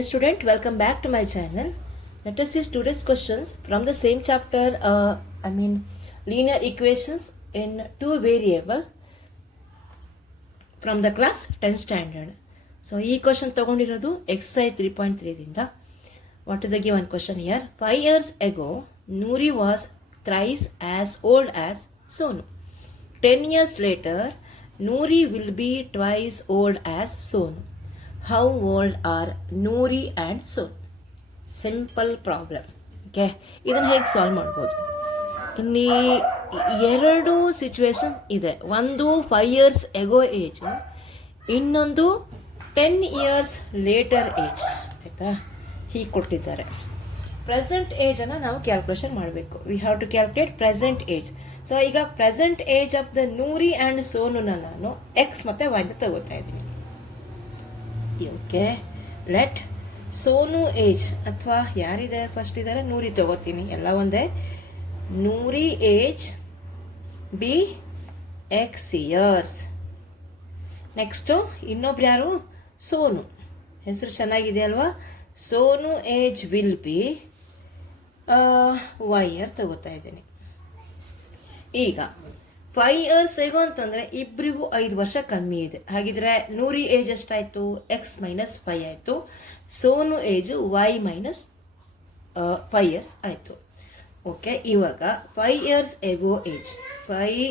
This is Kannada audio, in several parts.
Dear student, welcome back to my channel. Let us see today's questions from the same chapter, linear equations in two variable from the class 10 standard. So, ಈ question ತಗೊಂಡಿರೋದು exercise 3.3 ದಿಂದ. What is the given question here? 5 years ago, Noori was thrice as old as Sonu. 10 years later, Noori will be twice old as Sonu. How old are Noori and Sonu? Simple problem. Okay, ಇದನ್ನು ಹೇಗೆ ಸಾಲ್ವ್ ಮಾಡ್ಬೋದು? ಇಲ್ಲಿ ಎರಡು ಸಿಚುವೇಶನ್ ಇದೆ. ಒಂದು 5 years ಎಗೋ ಏಜ್, ಇನ್ನೊಂದು 10 years ಲೇಟರ್ ಏಜ್. ಆಯಿತಾ? ಹೀಗೆ ಕೊಟ್ಟಿದ್ದಾರೆ. ಪ್ರೆಸೆಂಟ್ ಏಜನ್ನು ನಾವು ಕ್ಯಾಲ್ಕುಲೇಷನ್ ಮಾಡಬೇಕು. We have to calculate present age. So ಈಗ present age of the Noori and ಸೋನುನ ನಾನು ಎಕ್ಸ್ ಮತ್ತು ವೈನ ತಗೋತಾ ಇದ್ದೀನಿ. ಓಕೆ, ಲೆಟ್ ಸೋನು ಏಜ್ ಅಥವಾ ಯಾರಿದ್ದಾರೆ ಫಸ್ಟ್ ಇದ್ದಾರೆ, ನೂರಿ ತಗೋತೀನಿ, ಎಲ್ಲ ಒಂದೇ. Noori age be X years. Next ಇನ್ನೊಬ್ರು ಯಾರು? ಸೋನು. ಹೆಸರು ಚೆನ್ನಾಗಿದೆ ಅಲ್ವಾ? Sonu age will be Y years ತಗೋತಾ ಇದ್ದೀನಿ. ಈಗ 5 years ಎಗೋ ಅಂತಂದರೆ ಇಬ್ಬರಿಗೂ 5 ವರ್ಷ ಕಮ್ಮಿ ಇದೆ. ಹಾಗಿದ್ರೆ ನೂರಿ ಏಜ್ ಎಷ್ಟಾಯಿತು? ಎಕ್ಸ್ ಮೈನಸ್ 5 ಆಯಿತು. Sonu age y minus 5 years ಆಯಿತು. ಓಕೆ, ಇವಾಗ 5 years ago age, 5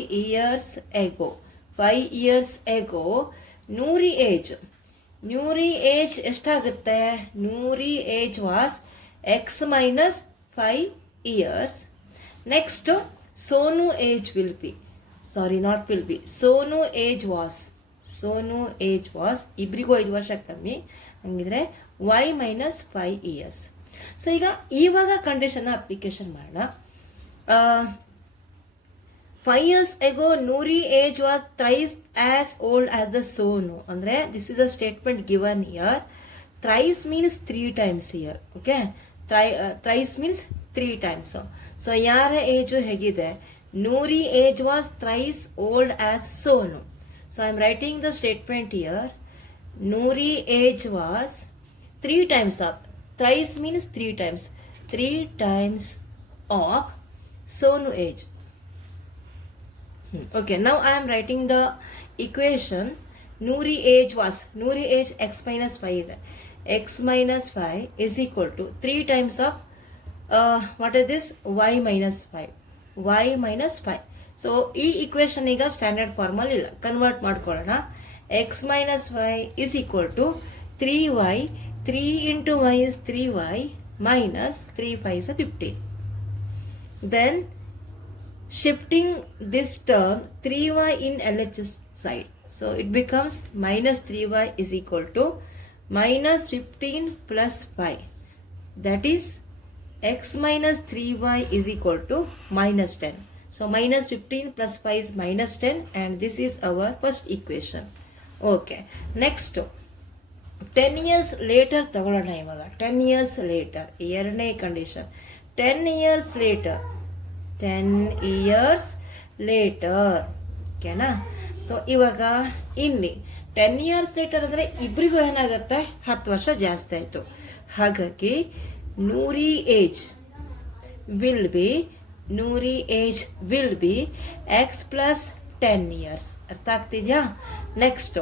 years ago Noori age ಎಷ್ಟಾಗುತ್ತೆ? Noori age was x minus 5 years. Next Sonu age will be, Sonu age was ಇಬ್ಬರಿಗೂ 5 ವರ್ಷ ಕಮ್ಮಿ, ಹಂಗಿದ್ರೆ ವೈ ಮೈನಸ್ 5 years. ಸೊ ಇವಾಗ ಕಂಡೀಷನ್ನ ಅಪ್ಲಿಕೇಶನ್ ಮಾಡೋಣ. 5 years ago Noori age was thrice as old as the Sonu. ಅಂದರೆ this is a statement given here. Thrice means 3 times here. Okay, thrice means 3 times. So ಯಾರ ಏಜು ಹೇಗಿದೆ? Noori age was thrice old as Sonu. So I am writing the statement here. Noori age was 3 times of, thrice means 3 times, 3 times of Sonu age. Okay, now I am writing the equation. Noori age x minus 5. X minus 5 is equal to 3 times of, what is this? Y minus 5. y minus 5. So ಈ ಇಕ್ವೇಶನ್ ಈಗ ಸ್ಟ್ಯಾಂಡರ್ಡ್ ಫಾರ್ಮಲ್ಲಿ ಇಲ್ಲ, ಕನ್ವರ್ಟ್ ಮಾಡ್ಕೊಳ್ಳೋಣ. X minus 5 is equal to 3y. 3 into y is 3y minus 3 5 is 15. Then shifting this term 3y in LHS side. So it becomes minus 3y is equal to minus 15 plus 5. That is x minus 3y is equal to minus 10. So minus 15 plus 5 is minus 10, and this is our first equation. Okay, next 10 years later ತಗೊಳ್ಳೋಣ. ಇವಾಗ 10 years later ಎರಡನೇ ಕಂಡೀಷನ್. 10 years later ಓಕೆನಾ? ಸೊ ಇವಾಗ ಇಲ್ಲಿ 10 years later ಅಂದರೆ ಇಬ್ಬರಿಗೂ ಏನಾಗುತ್ತೆ? 10 ವರ್ಷ ಜಾಸ್ತಿ ಆಯಿತು. ಹಾಗಾಗಿ Noori age will be x plus 10 years. ಅರ್ಥ ಆಗ್ತಿದ್ಯಾ? ನೆಕ್ಸ್ಟ್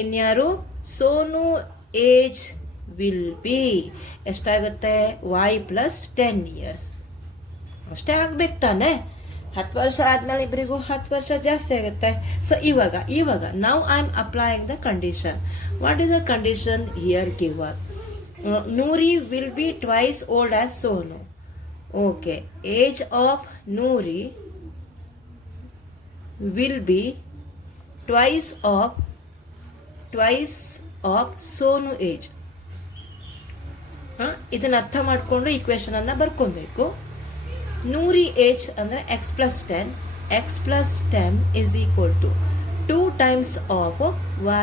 ಇನ್ಯಾರು? ಸೋನು ಏಜ್ ವಿಲ್ ಬಿ ಎಷ್ಟಾಗುತ್ತೆ? y plus 10 years. ಅಷ್ಟೇ ಆಗ್ಬೇಕು ತಾನೆ? 10 ವರ್ಷ ಆದ್ಮೇಲೆ ಇಬ್ಬರಿಗೂ 10 ವರ್ಷ ಜಾಸ್ತಿ ಆಗುತ್ತೆ. ಸೊ ಇವಾಗ ನಾವು I am applying the condition. What is the condition here given? Noori will be twice old as Sonu. Okay, age of Noori will be twice of Sonu age. ಇದನ್ನ ಅರ್ಥ ಮಾಡಿಕೊಂಡು ಈಕ್ವೇಶನ್ ಅನ್ನ ಬರ್ಕೊಬೇಕು. ನೂರಿ ಏಜ್ ಅಂದರೆ x plus 10 is equal to 2 times of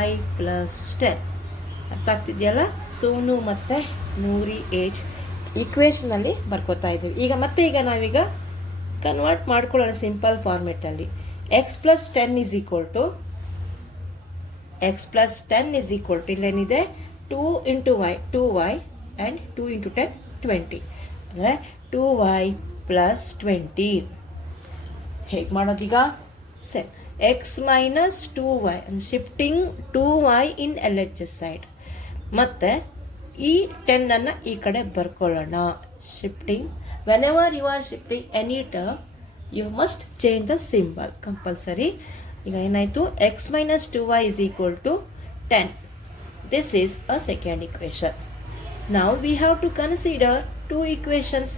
y plus 10. ಅರ್ಥ ಆಗ್ತಿದೆಯಲ್ಲ? ಸೋನು ಮತ್ತು ನೂರಿ ಏಜ್ ಈಕ್ವೇಷನಲ್ಲಿ ಬರ್ಕೋತಾ ಇದ್ದೀವಿ. ಈಗ ನಾವೀಗ ಕನ್ವರ್ಟ್ ಮಾಡ್ಕೊಳ್ಳೋಣ ಸಿಂಪಲ್ ಫಾರ್ಮೆಟಲ್ಲಿ. X plus 10 is equal to ಇಲ್ಲೇನಿದೆ 2 into y 2y and 2 into 10 20 ಅಂದರೆ 2y plus 20 ಹೇಗೆ ಮಾಡೋದೀಗ ಸರಿ x minus 2y shifting 2y in L H S side ಮತ್ತು ಈ 10 ಈ ಕಡೆ ಬರ್ಕೊಳ್ಳೋಣ shifting whenever you are shifting any term you must change the symbol compulsory ಈಗ ಏನಾಯಿತು x minus 2y is equal to 10. This is a second equation. Now we have to consider two equations.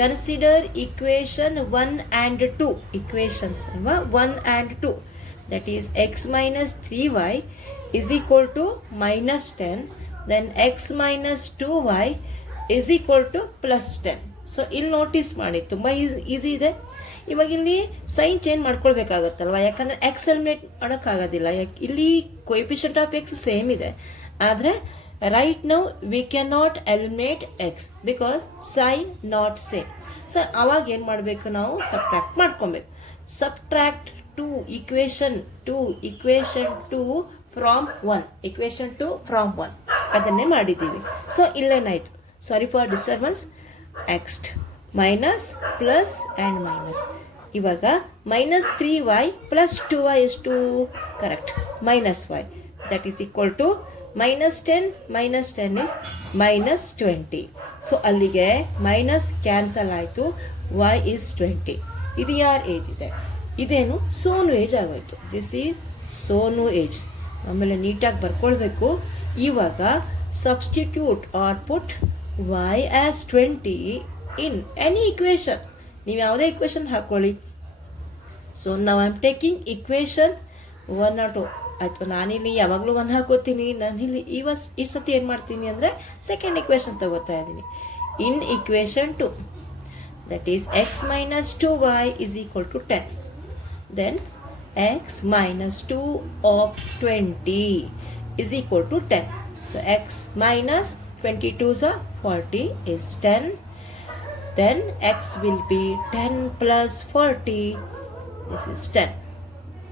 Consider equation 1 and 2. Equations 1 and 2. That is x minus 3y is equal to minus 10. Then x minus 2y is equal to plus 10. So ಇಲ್ಲಿ ನೋಟಿಸ್ ಮಾಡಿ ತುಂಬ ಈಸಿ ಇದೆ. ಇವಾಗ ಇಲ್ಲಿ ಸೈನ್ ಚೇಂಜ್ ಮಾಡ್ಕೊಳ್ಬೇಕಾಗತ್ತಲ್ವ, ಯಾಕಂದರೆ ಎಕ್ಸ್ ಎಲಿಮಿನೇಟ್ ಮಾಡೋಕ್ಕಾಗೋದಿಲ್ಲ. ಇಲ್ಲಿ ಕೊಯಿಫಿಷಿಯಂಟ್ ಆಫ್ ಎಕ್ಸ್ ಸೇಮ್ ಇದೆ, ಆದರೆ right now we can not eliminate x because sign not same. So ಅವಾಗ ಏನು ಮಾಡಬೇಕು, ನಾವು ಸಬ್ಟ್ರಾಕ್ಟ್ ಮಾಡ್ಕೊಬೇಕು. Subtract equation two from 1 equation 2 from 1 ಅದನ್ನೇ ಮಾಡಿದ್ದೀವಿ. ಸೊ ಇಲ್ಲೇನಾಯಿತು, sorry for disturbance, next minus plus and minus. ಇವಾಗ ಮೈನಸ್ 3y ಪ್ಲಸ್ 2y ಎಷ್ಟು correct minus y that is equal to minus 10 is minus 20. So ಅಲ್ಲಿಗೆ ಮೈನಸ್ ಕ್ಯಾನ್ಸಲ್ ಆಯಿತು, y is 20. ಇದು ಯಾರ ಏಜ್ ಇದೆ, ಇದೇನು ಸೋನು ಏಜ್ ಆಗೋಯ್ತು. This is Sonu age. ಆಮೇಲೆ ನೀಟಾಗಿ ಬರ್ಕೊಳ್ಬೇಕು. ಇವಾಗ substitute R put y as 20 in any equation. ನೀವು ಯಾವುದೇ ಇಕ್ವೇಷನ್ ಹಾಕ್ಕೊಳ್ಳಿ. ಸೊ ನಾವು I am taking equation 1 or 2 ಆಯಿತು. ನಾನಿಲ್ಲಿ ಯಾವಾಗಲೂ 1 ಹಾಕೋತೀನಿ. ನಾನಿಲ್ಲಿ ಈ ಸತಿ ಏನು ಮಾಡ್ತೀನಿ ಅಂದರೆ ಸೆಕೆಂಡ್ ಇಕ್ವೇಷನ್ ತಗೋತಾ ಇದ್ದೀನಿ. ಇನ್ equation 2 that is X minus 2y is equal to 10. Then x minus 2 of 20 is equal to 10. So x minus 22 is 40 is 10. Then x will be 10 plus 40. This is 10.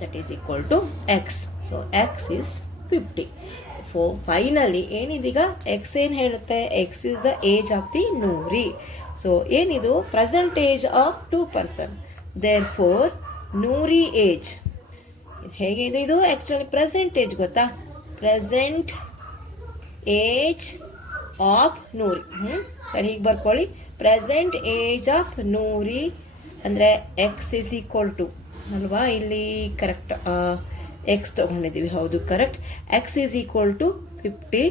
That is equal to x. So x is 50. So finally ಏನೀಗ x ಏನು ಹೇಳುತ್ತೆ, x is the age of the Noori. So ಏನಿದು present age of 2 person. Therefore Noori age ಹೇಗೆ ಇದು ಆ್ಯಕ್ಚುಲಿ ಪ್ರೆಸೆಂಟ್ ಏಜ್ ಗೊತ್ತಾ, ಪ್ರೆಸೆಂಟ್ ಏಜ್ ಆಫ್ ನೂರಿ. ಸರಿ ಹೀಗೆ ಬರ್ಕೊಳ್ಳಿ, ಪ್ರೆಸೆಂಟ್ ಏಜ್ ಆಫ್ ನೂರಿ ಅಂದರೆ ಎಕ್ಸ್ ಇಸ್ ಈಕ್ವಲ್ ಟು ಅಲ್ವಾ, ಇಲ್ಲಿ ಕರೆಕ್ಟ್ ಎಕ್ಸ್ ತೊಗೊಂಡಿದ್ದೀವಿ, ಹೌದು correct. X is equal to 50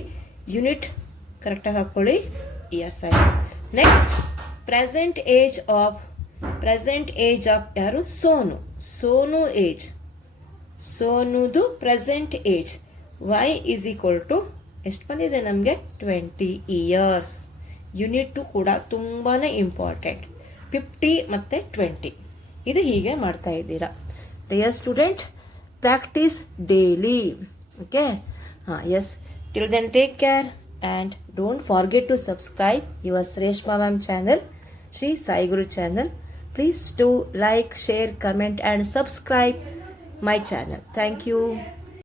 unit ಕರೆಕ್ಟಾಗಿ ಹಾಕ್ಕೊಳ್ಳಿ, ಇಯರ್ಸ್ ಆಯಿತು. ನೆಕ್ಸ್ಟ್ ಪ್ರೆಸೆಂಟ್ ಏಜ್ ಆಫ್ ಯಾರು, ಸೋನು ಏಜ್, ಸೋನುದು present age y is equal to ಎಷ್ಟು ಬಂದಿದೆ ನಮಗೆ 20 ಇಯರ್ಸ್. ಯೂನಿಟು ಕೂಡ ತುಂಬಾ ಇಂಪಾರ್ಟೆಂಟ್, 50 ಮತ್ತು 20. ಇದು ಹೀಗೆ ಮಾಡ್ತಾ ಇದ್ದೀರಾ. Dear student, practice daily. Okay, yes, till then take care and don't forget to subscribe your Shreshma ma'am channel, Shri Sai Guru channel. Please do like, share, comment and subscribe my channel. Thank you.